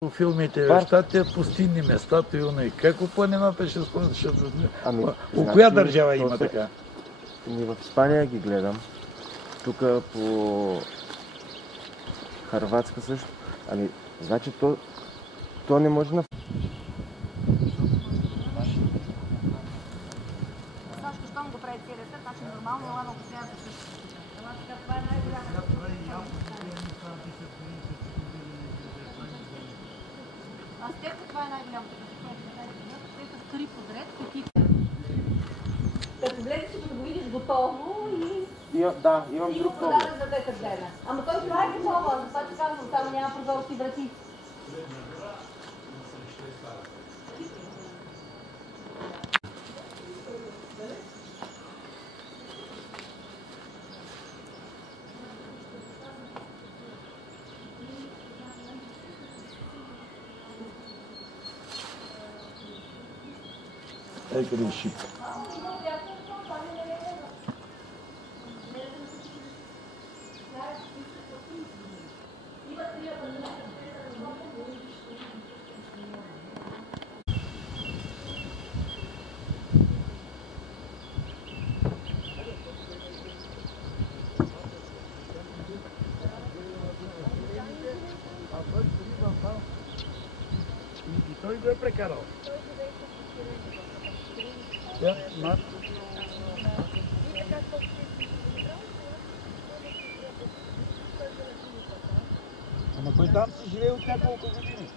По филмите, щатите пустинни места, и как по планината ще сходиш? От коя държава има така? В Испания ги гледам. Тук по Хърватска също. Значи то не може на... Сашко, щом го прави целия свят, значи нормално, ела много сега за също. Ела сега това е най-голяма. Аз теб това е най-голямата категория. Те са три подред, кутите. Като влезеш, като го видиш готово и... Да, имам друг поглед. И го за 10 дена. Ама той това е готово, за това ти казвам, само няма прозорци и врати. Къде шип. И той го е прекарал. Ама той там си живее от няколко години.